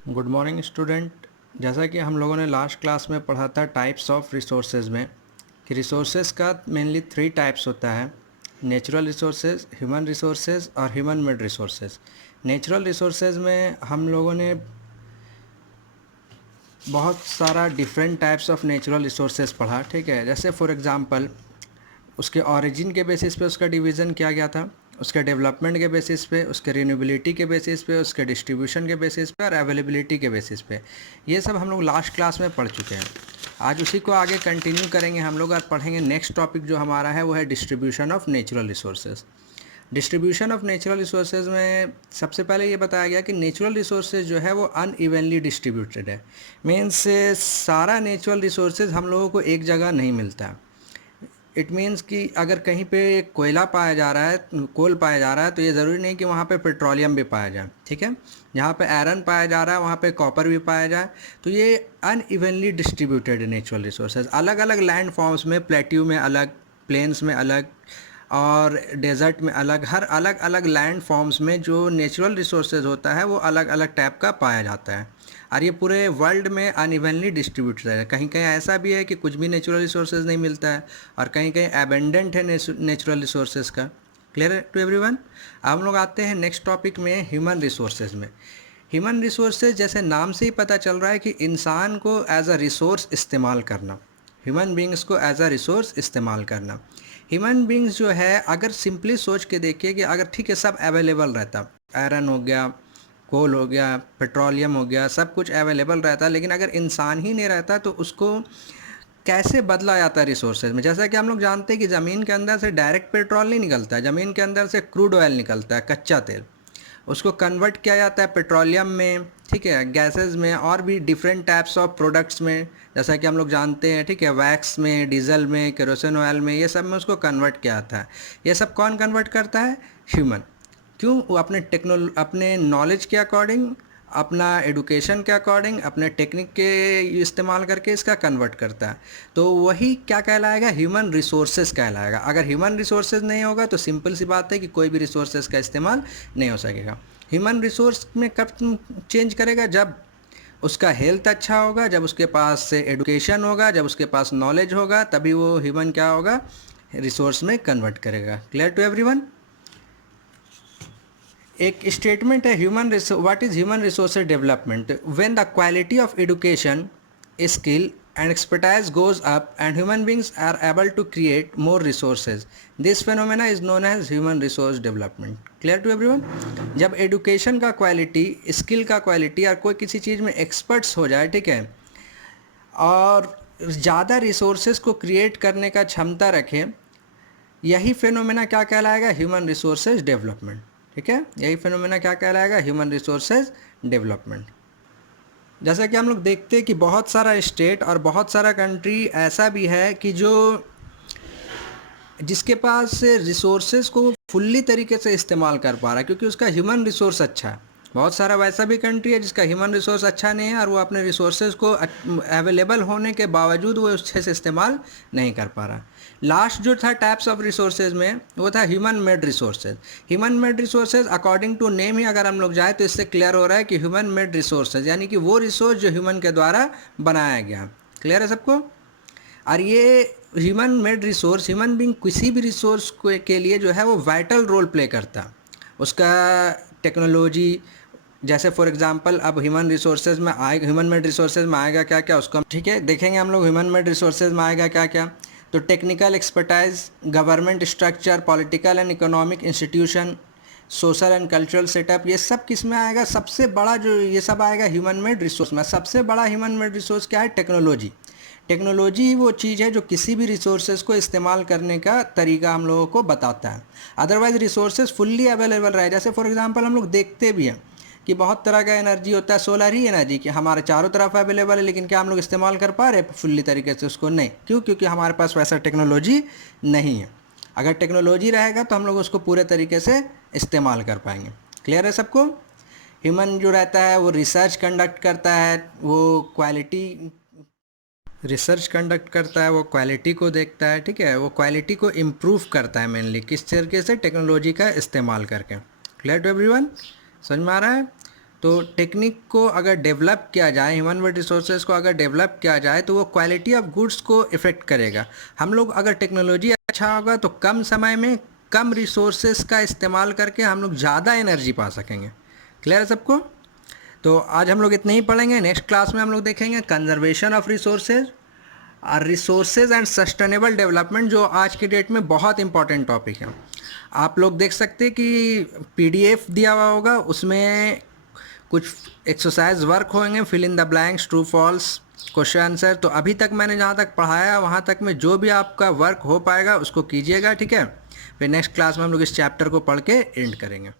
Good morning student. जैसा कि हम लोगों ने लास्ट क्लास में पढ़ा था टाइप्स ऑफ रिसोर्सेज में कि रिसोर्सेज का मेनली 3 टाइप्स होता है। नेचुरल रिसोर्सेज, ह्यूमन रिसोर्सेज और human made resources. Natural resources में हम लोगों ने बहुत सारा different types of natural resources पढ़ा, ठीक है। जैसे फॉर एग्जांपल उसके ओरिजिन के बेसिस पे उसका डिवीज़न किया गया था, उसके डेवलपमेंट के बेसिस पे, उसके रिन्यूएबिलिटी के बेसिस पे, उसके डिस्ट्रीब्यूशन के बेसिस पे और अवेलेबिलिटी के बेसिस पे। ये सब हम लोग लास्ट क्लास में पढ़ चुके हैं। आज उसी को आगे कंटिन्यू करेंगे हम लोग और पढ़ेंगे। नेक्स्ट टॉपिक जो हमारा है वो है distribution of natural resources. Distribution of natural resources में सबसे पहले ये बताया गया कि नेचुरल रिसोर्सेज जो है वो अनइवनली डिस्ट्रीब्यूटेड है। मीन्स सारा नेचुरल रिसोर्सेज हम लोगों को एक जगह नहीं मिलता। इट मीन्स कि अगर कहीं पे कोयला पाया जा रहा है, कोल पाया जा रहा है, तो ये ज़रूरी नहीं कि वहाँ पे पेट्रोलियम भी पाया जाए, ठीक है। जहाँ पे आयरन पाया जा रहा है वहाँ पे कॉपर भी पाया जाए। तो ये अनइवनली डिस्ट्रीब्यूटेड नेचुरल रिसोर्सेज अलग अलग लैंड फॉर्म्स में, प्लेट्यू में अलग, प्लेन्स में अलग और डेजर्ट में अलग, हर अलग अलग लैंड फॉर्म्स में जो नेचुरल रिसोर्सेज होता है वो अलग अलग टाइप का पाया जाता है। और ये पूरे वर्ल्ड में अनइवनली डिस्ट्रीब्यूटेड है। कहीं कहीं ऐसा भी है कि कुछ भी नेचुरल रिसोर्सेज नहीं मिलता है और कहीं कहीं एबेंडेंट है नेचुरल रिसोर्सेज का। क्लियर है टू एवरीवन। अब हम लोग आते हैं नेक्स्ट टॉपिक में, ह्यूमन रिसोर्सेज में। ह्यूमन रिसोर्सेज जैसे नाम से ही पता चल रहा है कि इंसान को एज अ रिसोर्स इस्तेमाल करना, ह्यूमन बींग्स को एज अ रिसोर्स इस्तेमाल करना। ह्यूमन बींग्स जो है, अगर सिंपली सोच के देखिए कि अगर ठीक है सब अवेलेबल रहता, आयरन हो गया, कोल हो गया, पेट्रोलियम हो गया, सब कुछ अवेलेबल रहता, लेकिन अगर इंसान ही नहीं रहता तो उसको कैसे बदला जाता है रिसोर्सेज में। जैसा कि हम लोग जानते हैं कि ज़मीन के अंदर से डायरेक्ट पेट्रोल नहीं निकलता है, ज़मीन के अंदर से क्रूड ऑयल निकलता है, कच्चा तेल। उसको कन्वर्ट किया जाता है पेट्रोलियम में, ठीक है, गैसेस में और भी डिफरेंट टाइप्स ऑफ प्रोडक्ट्स में। जैसा कि हम लोग जानते हैं, ठीक है, वैक्स में, डीजल में, केरोसिन ऑयल में, ये सब में उसको कन्वर्ट किया जाता है। ये सब कौन कन्वर्ट करता है? ह्यूमन। क्यों? वो अपने नॉलेज के अकॉर्डिंग, अपना एडुकेशन के अकॉर्डिंग, अपने टेक्निक के इस्तेमाल करके इसका कन्वर्ट करता है। तो वही क्या कहलाएगा? ह्यूमन रिसोर्सेज कहलाएगा। अगर ह्यूमन रिसोर्सेज नहीं होगा तो सिंपल सी बात है कि कोई भी रिसोर्सेज का इस्तेमाल नहीं हो सकेगा। ह्यूमन रिसोर्स में कब चेंज करेगा? जब उसका हेल्थ अच्छा होगा, जब उसके पास से एडुकेशन होगा, जब उसके पास नॉलेज होगा, तभी वो ह्यूमन क्या होगा? रिसोर्स में कन्वर्ट करेगा। Clear to everyone. एक स्टेटमेंट है, what is human resources development? When the quality of education, skill and expertise goes up and human beings are able to create more resources, this phenomena is known as human resource development. Clear to everyone? जब education का quality, skill का quality और कोई किसी चीज़ में experts हो जाए, ठीक है, और ज़्यादा रिसोर्सेज को क्रिएट करने का क्षमता रखे, यही फेनोमेना क्या कहलाएगा? Human resources development. ठीक है, यही फेनोमेना क्या कहलाएगा? Human resources development. जैसा कि हम लोग देखते हैं कि बहुत सारा स्टेट और बहुत सारा कंट्री ऐसा भी है कि जो जिसके पास रिसोर्सेज को फुल्ली तरीके से इस्तेमाल कर पा रहा है क्योंकि उसका ह्यूमन रिसोर्स अच्छा है। बहुत सारा वैसा भी कंट्री है जिसका ह्यूमन रिसोर्स अच्छा नहीं है और वो अपने रिसोर्सेज को अवेलेबल होने के बावजूद वो अच्छे से इस्तेमाल नहीं कर पा रहा। लास्ट जो था टाइप्स ऑफ रिसोर्सेज में वो था human made resources. Human made resources according to name ही अगर हम लोग जाए तो इससे क्लियर हो रहा है कि ह्यूमन मेड रिसोर्सेज यानी कि वो रिसोर्स जो ह्यूमन के द्वारा बनाया गया। क्लियर है सबको? और ये human made resource, human being किसी भी रिसोर्स के लिए जो है वो वाइटल रोल प्ले करता है। उसका टेक्नोलॉजी, जैसे फॉर एग्जांपल अब ह्यूमन रिसोर्सेज में आएगा, ह्यूमन मेड रिसोर्सेज में आएगा क्या क्या उसको हम, ठीक है, देखेंगे हम लोग। ह्यूमन मेड रिसोर्सेज में आएगा क्या क्या? तो technical expertise, government structure, political and economic institution, social and cultural setup, ये सब किस में आएगा? सबसे बड़ा जो ये सब आएगा ह्यूमन मेड रिसोर्स में। सबसे बड़ा ह्यूमन मेड रिसोर्स क्या है? टेक्नोलॉजी। टेक्नोलॉजी ही वो चीज़ है जो किसी भी रिसोर्सेज को इस्तेमाल करने का तरीका हम लोगों को बताता है। अदरवाइज रिसोर्सेज फुल्ली अवेलेबल रहे, जैसे फॉर एग्जांपल हम लोग देखते भी हैं कि बहुत तरह का एनर्जी होता है, सोलर ही एनर्जी कि हमारे चारों तरफ अवेलेबल है, लेकिन क्या हम लोग इस्तेमाल कर पा रहे हैं फुल्ली तरीके से उसको? नहीं। क्यों? क्योंकि हमारे पास वैसा टेक्नोलॉजी नहीं है। अगर टेक्नोलॉजी रहेगा तो हम लोग उसको पूरे तरीके से इस्तेमाल कर पाएंगे। क्लियर है सबको? ह्यूमन जो रहता है वो रिसर्च कंडक्ट करता है, वो क्वालिटी को देखता है, ठीक है, वो क्वालिटी को इम्प्रूव करता है मेनली किस तरीके से? टेक्नोलॉजी का इस्तेमाल करके। Clear to everyone? समझ में आ रहा है? तो टेक्निक को अगर डेवलप किया जाए, ह्यूमन वर्ड रिसोर्सेज को अगर डेवलप किया जाए तो वो क्वालिटी ऑफ गुड्स को इफ़ेक्ट करेगा। हम लोग अगर टेक्नोलॉजी अच्छा होगा तो कम समय में कम रिसोर्सेज का इस्तेमाल करके हम लोग ज़्यादा एनर्जी पा सकेंगे। क्लियर है सबको? तो आज हम लोग इतने ही पढ़ेंगे। नेक्स्ट क्लास में हम लोग देखेंगे कंजर्वेशन ऑफ रिसोर्सेज और रिसोर्सेज एंड सस्टेनेबल डेवलपमेंट, जो आज की डेट में बहुत इंपॉर्टेंट टॉपिक है। आप लोग देख सकते हैं कि पीडीएफ दिया हुआ होगा, उसमें कुछ एक्सरसाइज वर्क होंगे, fill in the blanks, true false, question answer. तो अभी तक मैंने जहाँ तक पढ़ाया वहाँ तक में जो भी आपका वर्क हो पाएगा उसको कीजिएगा, ठीक है। फिर नेक्स्ट क्लास में हम लोग इस चैप्टर को पढ़ के एंड करेंगे।